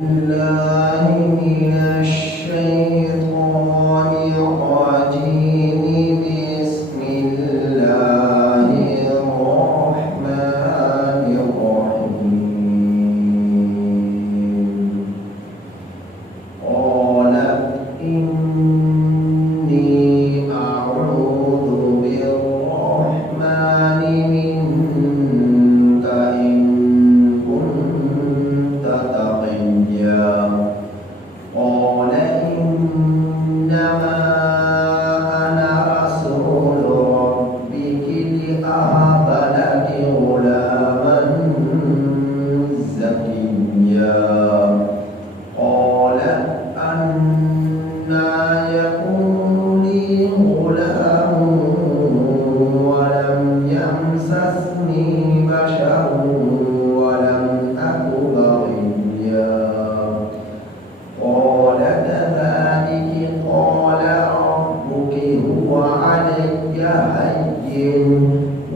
الله من الشيطان الرجيم. بسم الله الرحمن الرحيم. قال إني أعوذ بالرحمن منك إن كنت تقيا. قال إنما أنا رسول ربك لأهب لك غلاما زكيا. قالت أنى يكون لي غلام ولم يمسسني بشر ولم أك بغيا. قال كذلك قال ربك هو علي هين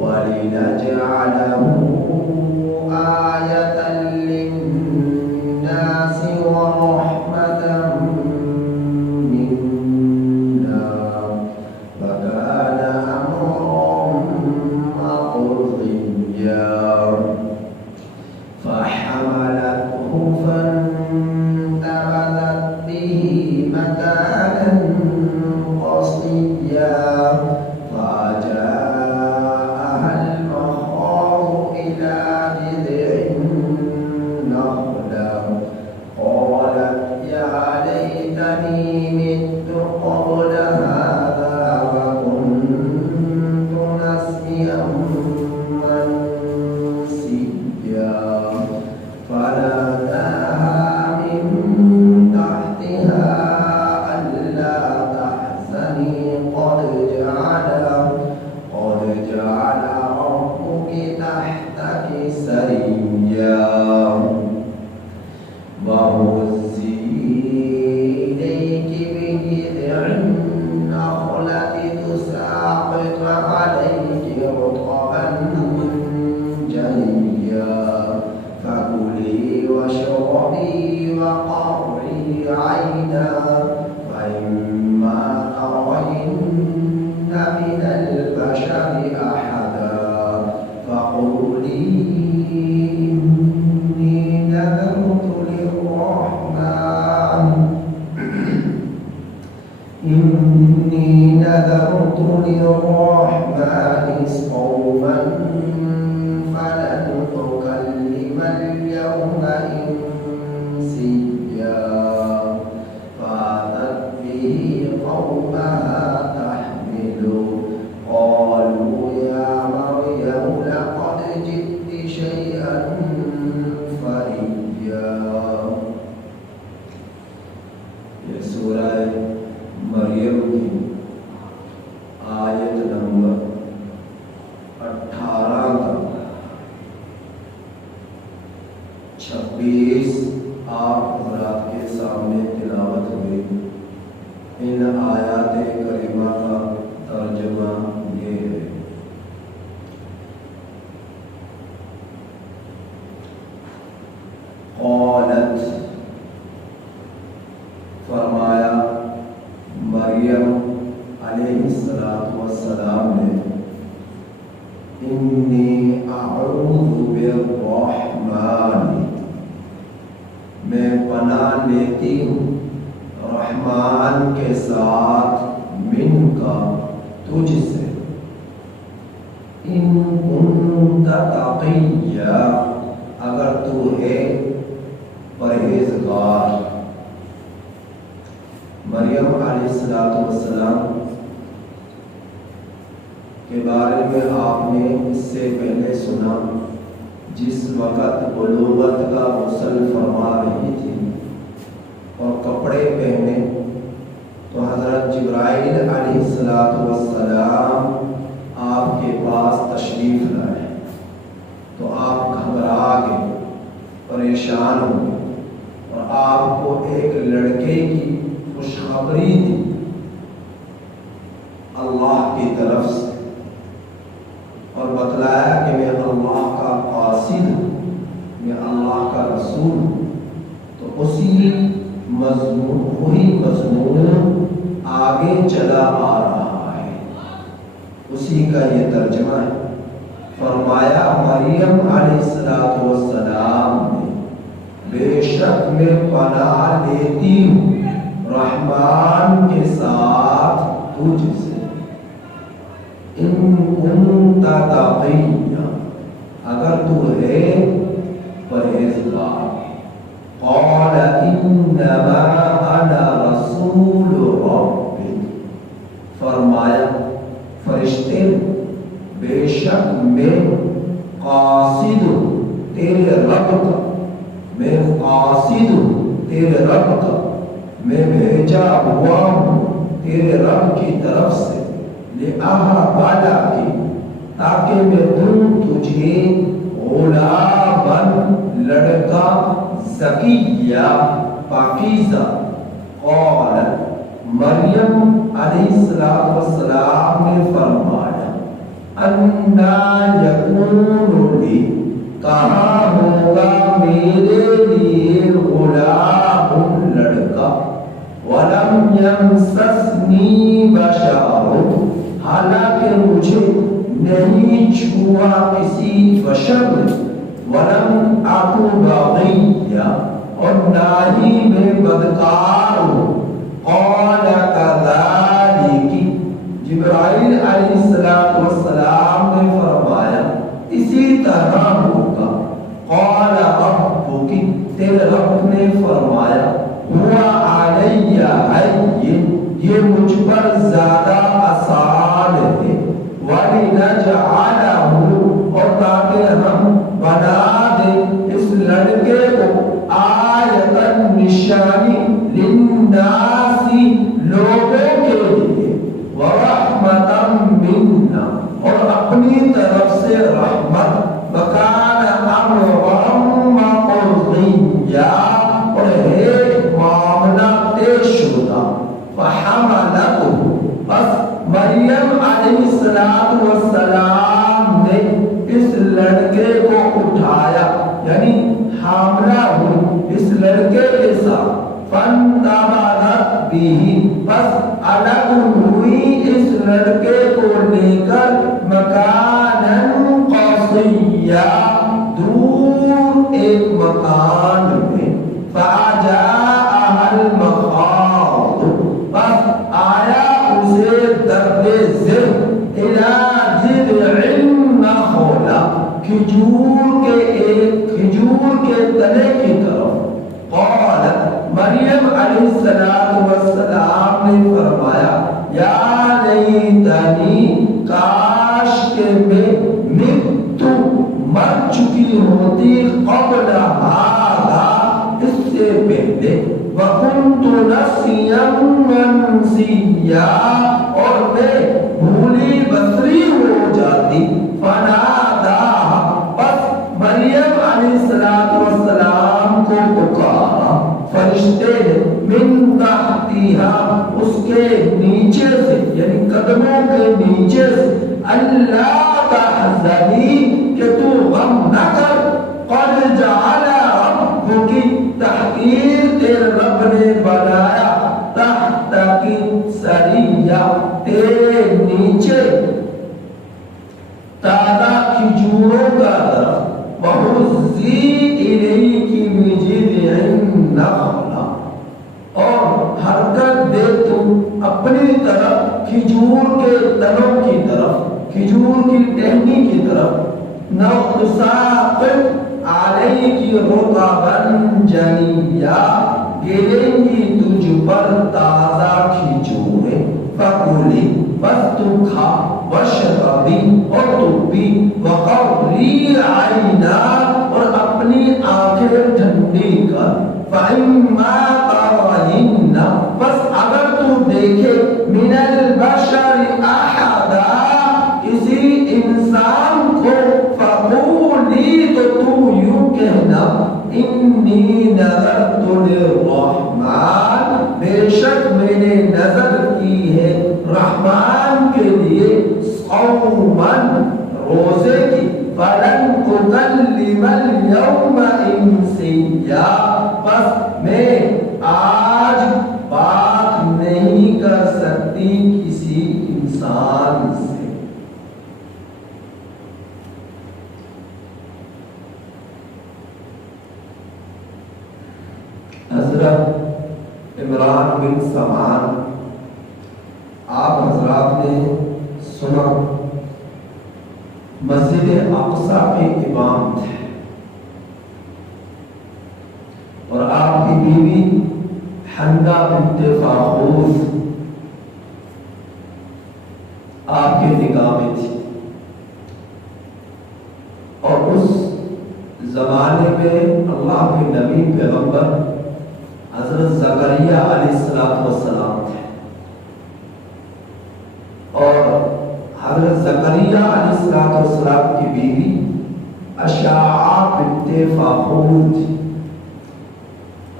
ولنجعله آية للناس ورحمة منا وكان أمرا مقضيا. فحملته فانتبذت به مكانا قصيا. فجاءها المخاض إلى جذع النخلة قالت يا ليتني مت قبل هذا وكنت نسيا منسيا. فناداها من تحتها ألا تحزني قد جعل ربك تحتك سريا. وهزي إليك بجذع النخلة تساقط عليك رطبا جنيا. فكلي واشربي وقري عينا فإما ترين من البشر أحدا فقولي إني نذرت للرحمن صوما فلن أكلم اليوم إنسيا. فأتت به قومها تحمله قالوا يا مريم لقد جئت شيئا فريا. یہ سورہ مریم کی آیت نمبر 18 کا 26 آپ حضرات کے سامنے تلاوت ہوئی. ان آیات کریمہ کا ترجمہ یہ ہے. قالت فرمایا مریم علیہ السلام نے انی اعوذ بالرحمن میں پناہ لیتی ہوں رحمان کے ساتھ من کا تجھ سے ان کنت تقیا اگر تو ہے پرہیزگار. مریم علیہ السلام کے بارے میں آپ نے اس سے پہلے سنا جس وقت بلوغت کا غسل فرما رہی تھی اور کپڑے پہنے تو حضرت جبرائیل علیہ السلام آپ کے پاس تشریف لائے تو آپ گھبرا گئے, پریشان ہو گئے اور آپ کو ایک لڑکے کی خوشخبری دی اللہ کی طرف سے اور بتلایا کہ میں اللہ کا قاصد ہوں, میں اللہ کا رسول ہوں. وہی مضمون آگے چلا آ رہا ہے، اسی کا یہ ترجمہ ہے۔ فرمایا مریم علیہ السلام نے بے شک میں پناہ لیتی ہوں رحمان کے ساتھ تجھ سے، ان کنت تقیہ، اگر تو ہے پرہیزگار۔ قال انما انا رسول ربک، فرمایا فرشتے بے شک میں قاصد تیرے رب کا، میں قاصد تیرے رب کا، میں بھیجا ہوا ہوں تیرے رب کی طرف سے، لأہبا کی، تاکہ میں دوں تجھے غلاماً لڑکا زکیہ پاکیزہ۔ قال مریم علیہ السلام نے فرمایا انا یکون لی، کہاں ہوگا میرے لیے غلام لڑکا، ولم یمسسنی بشر، حالانکہ مجھے نہیں چھوا کسی بشر نے، ولم اکو بغیہ، اور نہ ہی میں بدکار ہوں۔ قال کذالک، جبرائیل علیہ السلام نے فرمایا اسی طرح ہوگا۔ قال ربک، تیرے رب نے فرمایا ہوا علی ہین، یہ مجھ پر زیادہ آسان ہے، وَلِنَجْعَلَهُ، اور تاکہ ہم بنا دیں اس لڑکے کو آیتاً نشانی، للناس، لوگوں کے لیے، وَرَحْمَةً مِنَّا، اور اپنی طرف سے رحمت، وَكَانَ أَمْرًا مَقْضِيًّا، اور ہے معاملہ طے شدہ۔ فَحَمَلَتْهُ، بس مریم علیہ السلام نے اس لڑکے کو اٹھایا، یعنی حاملہ ہوئی اس لڑکے کے ساتھ۔ فَانْتَبَذَتْ بِهِ، بس الگ ہوئی اس لڑکے کو لے کر، مکاناً قصیّا، دور ایک مکان میں۔ فَأَجَاءَهَا الْمَخَاضُ، بس آیا اسے درد زر، إِلَى جِذْعِ النَّخْلَةِ، کھجور کے تنے کی طرف۔ قالت، مریم علیہ السلام نے فرمایا یا لیتنی، کاش کہ میں مت، مر چکی ہوتی، قبل ہذا، اس سے پہلے، وَكُنْتُ نَسِيًّا مَنْسِيًّا، اور میں بھولی بسری ہو جاتی۔ فَنَادَاهَا، بس مریم علیہ السلام کو پکارا فرشتے نے، مِن تحتها، اس کے نیچے سے، یعنی قدموں کے نیچے سے، اللہ تحزنی، کہ تو غم نہ کر، قد جعل ربک، تحقیق تیرے رب نے بنایا، تحتک سریہ، تیرے نیچے تازہ کھجوروں کا درخت، وَهُزِّي إِلَيْكِ بِجِذْعِ النَّخْلَةِ، اور حرکت دے تم اپنی طرف کھجور کے تنوں کی طرف، کھجور کی ٹہنی کی طرف، نَوْسَاقِتْ عَلَيْكِ رُطَبًا جَنِيًّا، گریں گی تجھ پر تازہ کھجوریں، فَكُلِي، بس تو کھا، وَاشْرَبِي، اور تو پی، وَقَرِّي عَيْنًا، اور اپنی آنکھیں ٹھنڈی کر، فَإِمَّا تَرَيِنَّ، بس اگر تو دیکھے، مِنَ الْبَشَرِ أَحَدًا، کسی انسان کو، فَقُولِي، تو تو یوں کہنا، إِنِّي نَذَرْتُ لِلرَّحْمَنِ، بے شک میں نے نظر کی ہے رحمان کے لیے، صوماً، روزے کی، فَلَنْ أُكَلِّمَ الْيَوْمَ إِنسِيًّا، بس میں حضرت عمران بن سمان آپ حضرات نے سنا مسجد اقصی کے امام تھے اور آپ کی بیوی حنہ بنت فاخوذ آپ کے نگاہ میں تھی، اور اس زمانے میں اللہ کے نبی پیغمبر حضرت زکریا علیہ السلام تھے، اور حضرت زکریا علیہ السلام کی بیوی اشعہ بنت فاخوذ تھی۔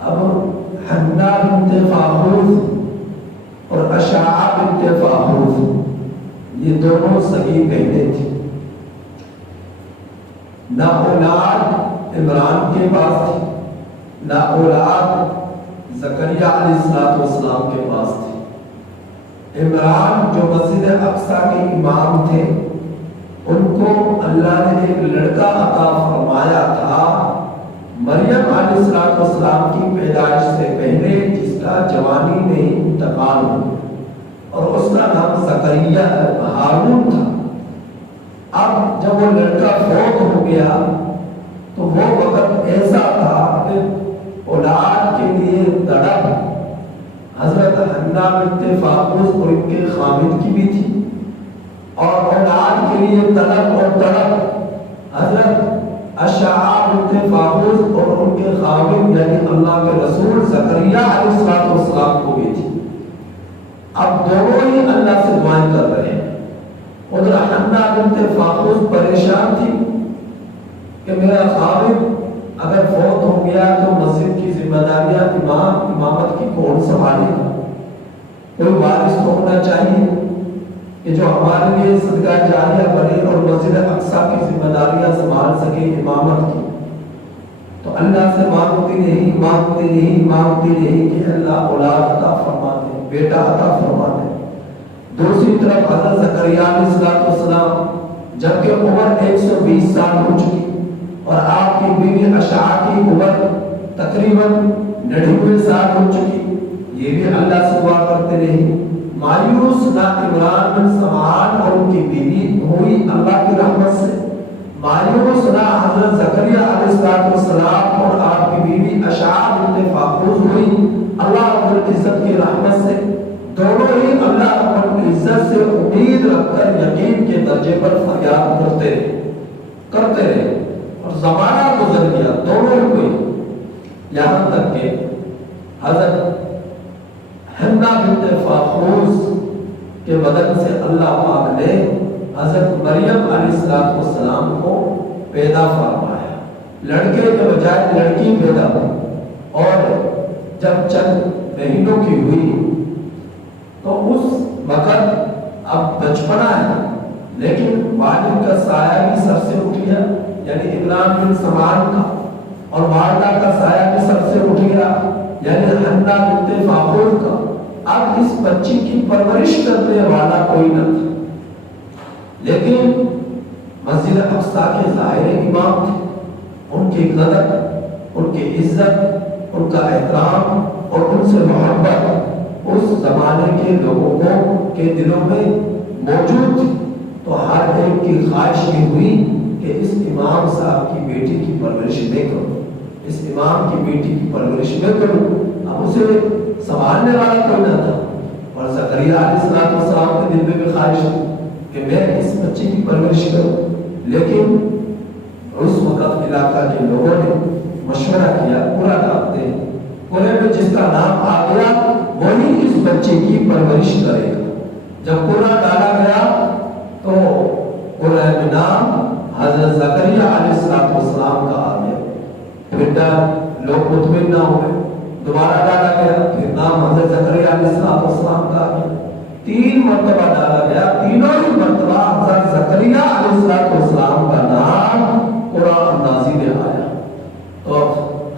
اب حنہ بنت فاخوذ اور اشعہ بنت فاخوذ یہ دونوں صحیح بہنیں تھیں، نہ اولاد عمران کے پاس تھی نہ اولاد زکریا علیہ السلام کے پاس تھی۔ عمران جو مسجد اقصی کے امام تھے، ان کو اللہ نے ایک لڑکا عطا فرمایا تھا مریم علیہ السلام کی پیدائش سے پہلے، جس کا جوانی میں ہی انتقال ہوا، اور اس کا نام زکریا ہارون تھا۔ اب جب وہ لڑکا فوت ہو گیا تو وہ وقت ایسا تھا کہ اولاد کے لیے تڑپ حضرت حنہ بنت فاخوذ اور ان کے خامد کی بھی تھی، اور اولاد کے لیے طلب اور تڑپ حضرت اشعہ بنت فاخوذ اور ان کے خامد یعنی اللہ کے رسول زکریا علیہ السلام کو بھی تھی۔ اب دونوں ہی اللہ سے دعائیں کر رہے ہیں۔ ادھر حنہ بنت فاخوذ پریشان تھی کہ میرا خامد اگر فوت ہو گیا تو مسجد کی ذمہ داریاں امامت کی کون سنبھالے گا؟ کوئی وارث تو ہونا چاہیے کہ جو ہمارے لیے صدقہ جاریہ بنے اور مسجد اقصی کی ذمہ داریاں سنبھال سکے امامت کی۔ تو اللہ سے مانگتی نہیں کہ اللہ اولاد عطا فرما دے، بیٹا عطا فرما دے۔ دوسری طرف حضرت زکریا علیہ السلام جبکہ عمر 120 سال ہو چکی اور آپ کی بیوی اشعہ کی عمر تقریباً 99 سال ہو چکی، یہ بھی اللہ سے دعا کرتے رہے۔ مایوس نہ عمران بن سمان اور ان کی بیوی ہوئی اللہ کی رحمت سے، مایوس نہ حضرت زکریا علیہ السلام اور آپ کی بیوی اشعہ بنت فاخوذ ہوئی اللہ رب العزت کی رحمت سے۔ دونوں ہی اللہ رب العزت سے امید رکھ کر یقین کے درجے پر فریاد کرتے رہے اور زمانہ گزر گیا، دونوں ہی ہوئے، یہاں تک کہ حضرت حنہ بنت فاخوذ کے بدن سے اللہ پاک نے حضرت مریم علیہ السلام کو پیدا فرمایا، لڑکے کے بجائے لڑکی پیدا ہوئی، اور جب چند مہینوں کی ہوئی تو اس وقت اب بچپنا ہے لیکن والد کا سایہ بھی سر سے اٹھ گیا، یعنی عمران بن سمان کا، اور والدہ کا سایہ بھی سر سے اٹھ گیا یعنی حنہ بنت فاخوذ کا۔ اب اس بچی کی پرورش کرنے والا کوئی نہ تھا، لیکن مسجد اقصی کے ظاہر امام تھے، ان کی قدر، ان کی عزت، ان کا احترام اور ان سے محبت اس زمانے کے لوگوں کے دلوں میں موجود تھی، تو ہر ایک کی خواہش بھی ہوئی کہ اس امام صاحب کی بیٹی کی پرورش میں کروں، اس امام کی بیٹی کی پرورش میں کروں۔ اب اسے سنبھالنے والا کوئی نہ تھا، اور زکریا علیہ السلام کے دل میں بھی خواہش تھی کہ میں اس بچی کی پرورش کروں، لیکن اس وقت علاقہ کے لوگوں نے مشورہ کیا پورا ڈالتے ہیں، پورے میں جس کا نام آ گیا وہی اس بچے کی پرورش کرے گا۔ جب پورا ڈالا گیا تو پورے میں نام حضرت زکریا علیہ السلام کا آ گیا، پھر لوگ مطمئن نہ ہوئے، دوبارہ ڈالا گیا، پھر نام حضرت زکریا علیہ السلام کا آ گیا، 3 مرتبہ ڈالا گیا، تینوں ہی مرتبہ حضرت زکریا علیہ السلام کا نام قرآن نازل میں آیا۔ تو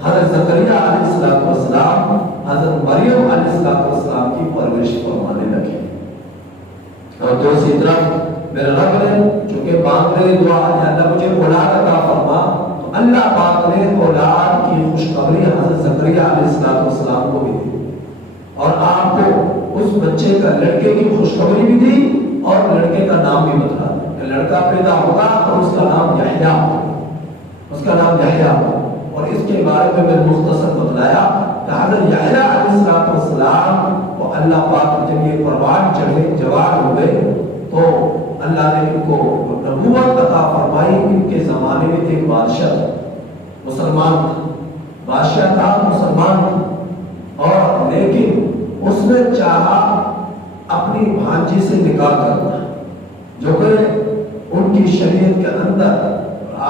حضرت زکریا علیہ السلام حضرت مریم علیہ السلام کی پرورش فرمانے لگے، اور دوسری طرف میرے رب نے چونکہ مانگ رہے دعا ہے اللہ مجھے اولاد عطا فرما، تو اللہ پاک نے اولاد کی خوشخبری حضرت زکریا علیہ السلام بچے کا لڑکے کی خوشخبری بھی دی اور لڑکے کا نام بھی بتلا کہ لڑکا پیدا ہوگا تو اس کا نام یحییٰ ہوگا، اس کا نام یحییٰ ہوگا۔ اور اس کے بارے میں نے مختصر بتلایا کہ حضرت یحییٰ علیہ السلام کو اللہ پاک جب یہ پروان چڑھے جوان ہوئے تو اللہ نے ان کو نبوت عطا فرمائی۔ ان کے زمانے میں ایک بادشاہ تھا، مسلمان تھا، بادشاہ تھا، مسلمان تھا، اور لیکن اس نے چاہا اپنی بھانجی سے نکاح کرنا، جو کہ ان کی شریعت کے اندر،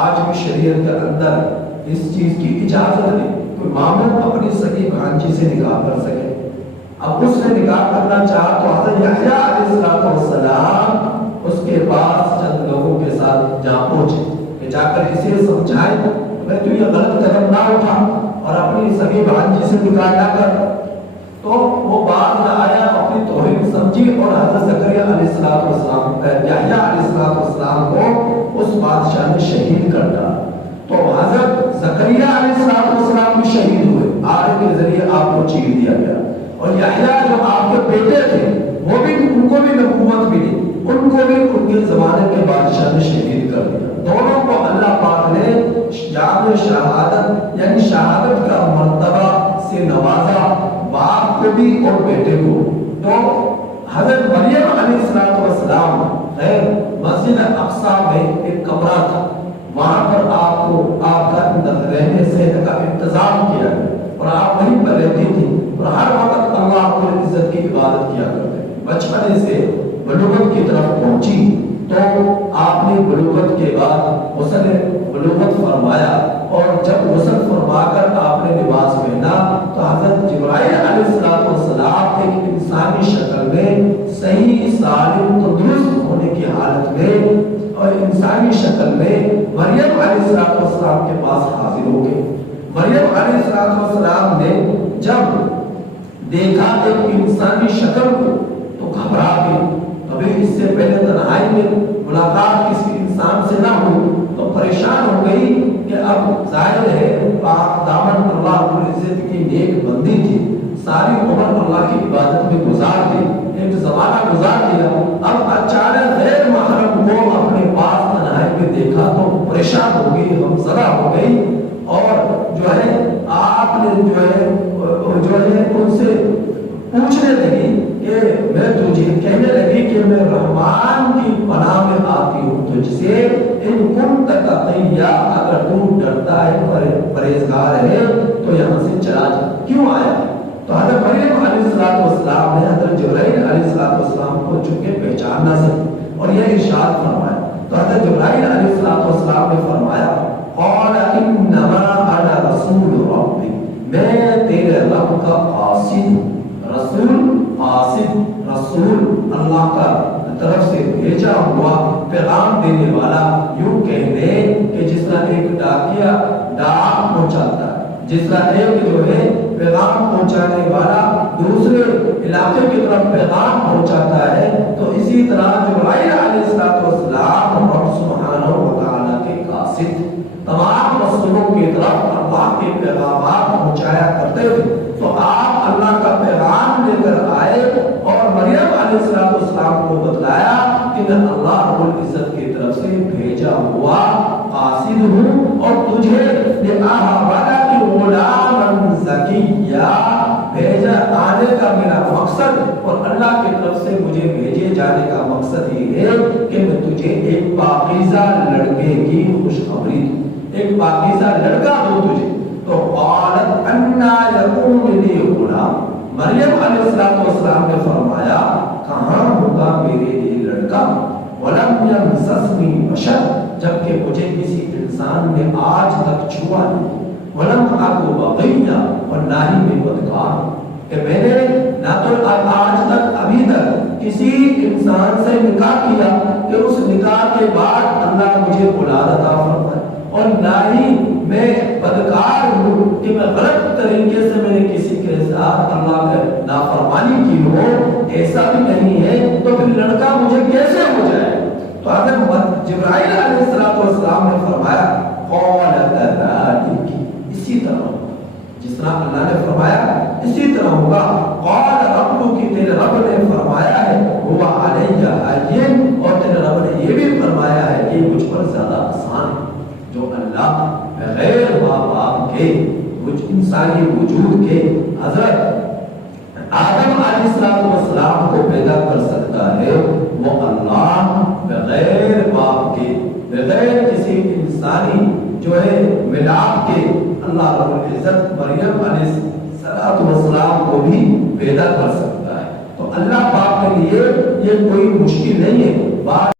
آج بھی شریعت کے اندر اس چیز کی اجازت نہیں، کوئی ماموں اپنی سگی بھانجی سے نکاح کر سکے۔ اب اس نے نکاح کرنا چاہا تو حضرت یحییٰ علیہ السلام اس کے پاس چند لوگوں کے ساتھ جا پہنچے کہ جا کر اسے سمجھائیں کہ تو یہ غلط قدم نہ اٹھا اور اپنی سگی بھانجی سے نکاح نہ کر۔ تو وہ بات نہ آیا، اپنی توہین سمجھی اور حضرت زکریا علیہ السلام یحییٰ علیہ السلام کو اس بادشاہ نے شہید کر ڈالا۔ تو حضرت زکریا علیہ السلام بھی شہید ہوئے، آگ کے ذریعے آپ کو چیر دیا گیا، اور یحییٰ جو آپ کے بیٹے تھے وہ بھی، ان کو بھی نبوت ملی، ان کو بھی ان کے زمانے کے بادشاہ نے شہید کر دیا۔ دونوں کو اللہ پاک نے جام شہادت یعنی شہادت کا مرتبہ سے نوازا، باپ کو بھی اور بیٹے کو۔ تو حضرت مریم علیہ السلام خیر مسجد اقصی میں ایک کمرہ تھا، وہاں پر آپ کا رہنے سے کا انتظام کیا اور آپ وہیں پر رہتی تھی اور ہر وقت اللہ کو عزت کی عبادت کیا کرتے۔ بچپنے سے بلوغت کی طرف پہنچی تو آپ نے بلوغت کے بعد غسل بلوغت فرمایا، اور جب غسل فرما کر آپ نے لباس پہنا تو حضرت جبرائیل علیہ السلام ایک انسانی شکل میں صحیح سالم تندرست ہونے کی حالت میں اور انسانی شکل میں مریم علیہ السلام کے پاس حاضر ہو گئے۔ مریم علیہ السلام نے جب دیکھا ایک انسانی شکل کو تو گھبرا گئی، کبھی اس سے پہلے تنہائی میں ملاقات کسی انسان سے نہ ہو تو پریشان ہو گئی کہ اب ظاہر ہے پاک دامن اللہ رب العزت کی نیک بندی تھی، ساری عمر اللہ کی عبادت میں گزار دی، ایک زمانہ گزار دیا، اب اچانک غیر محرم کو اپنے پاس تنہائی میں دیکھا تو پریشان ہو گئی، غمزدہ ہو گئی، اور جو ہے آپ نے جو ہے ان سے پوچھنے لگی کہ میں تجھے کہنے لگی کہ میں رحمان کی پناہ میں آتی ہوں تجھ سے، ان کنت تقیا، اگر تو ڈرتا ہے پرہیزگار ہے تو یہاں سے چلا جا۔ کیوں آیا؟ تو حضرت مریم علیہ السلام نے حضرت جبرائیل علیہ السلام کو چونکہ پہچان نہ سکی اور یہ ارشاد فرمایا، تو حضرت جبرائیل علیہ السلام نے فرمایا قال انما انا رسول ربی، میں تیرے رب کا قاصد ہوں، رسول اللہ کا طرف سے بھیجا ہوا پیغام دینے والا، یوں کہنے کہ جس طرح ایک ڈاکیا ڈاک پہنچاتا ہے، جس طرح ایک جو ہے پیغام پہنچانے والا دوسرے علاقے کی طرف پیغام پہنچاتا ہے، تو اسی طرح جبرائیل علیہ السلام رب سبحانہ و تعالیٰ کے قاصد تمام رسولوں کی طرف اللہ کے پیغامات پہنچایا کرتے تھے۔ تو آپ اللہ کا پیغام لے کر آئے اور مریم علیہ السلام کو بتلایا کہ میں اللہ رب العزت کی طرف سے بھیجا ہوا قاصد ہوں، اور تجھے غلاما زکیہ بھیجا آنے کا میرا مقصد اور اللہ کی طرف سے مجھے بھیجے جانے کا مقصد یہ ہے کہ میں تجھے ایک پاکیزہ لڑکے کی خوشخبری دوں، ایک پاکیزہ لڑکا دوں تجھے۔ تو قالت انا یکون لی غلام، مریم علیہ السلام نے فرمایا کہاں ہوگا میرے لیے لڑکا، ولم یمسسنی بشر، جبکہ مجھے کسی انسان نے آج تک چھوا نہیں، ولم اکو بغیہ، اور نہ ہی میں بدکار، کہ میں نے نہ تو آج تک ابھی تک کسی انسان سے نکاح کیا کہ اس نکاح کے بعد اللہ مجھے اولاد عطا فرمائے، اور نہ ہی میں بدکار ہوں کہ میں غلط طریقے سے میں نے کسی کے ساتھ اللہ کا نافرمانی کی ہو، ایسا بھی نہیں ہے، تو پھر لڑکا مجھے کیسے ہو جائے؟ تو حضرت جبرائیل علیہ السلام نے فرمایا قال ذلك، اسی طرح جس طرح اللہ نے فرمایا اسی طرح ہوگا، وقال رب کی تیرے رب نے فرمایا ہے ہوا علیہ ہین، اور تیرے رب نے یہ بھی فرمایا ہے کہ مجھ پر زیادہ آسان ہے۔ جو اللہ بغیر ماں باپ کے مجھ انسانی وجود کے حضرت آدم علیہ السلام کو پیدا کر سکتا ہے، وہ اللہ بغیر باپ کے بغیر کسی انسانی جو ہے ملاپ کے اللہ رب العزت مریم علیہ السلام کو بھی پیدا کر سکتا ہے۔ تو اللہ پاک کے لیے یہ کوئی مشکل نہیں ہے۔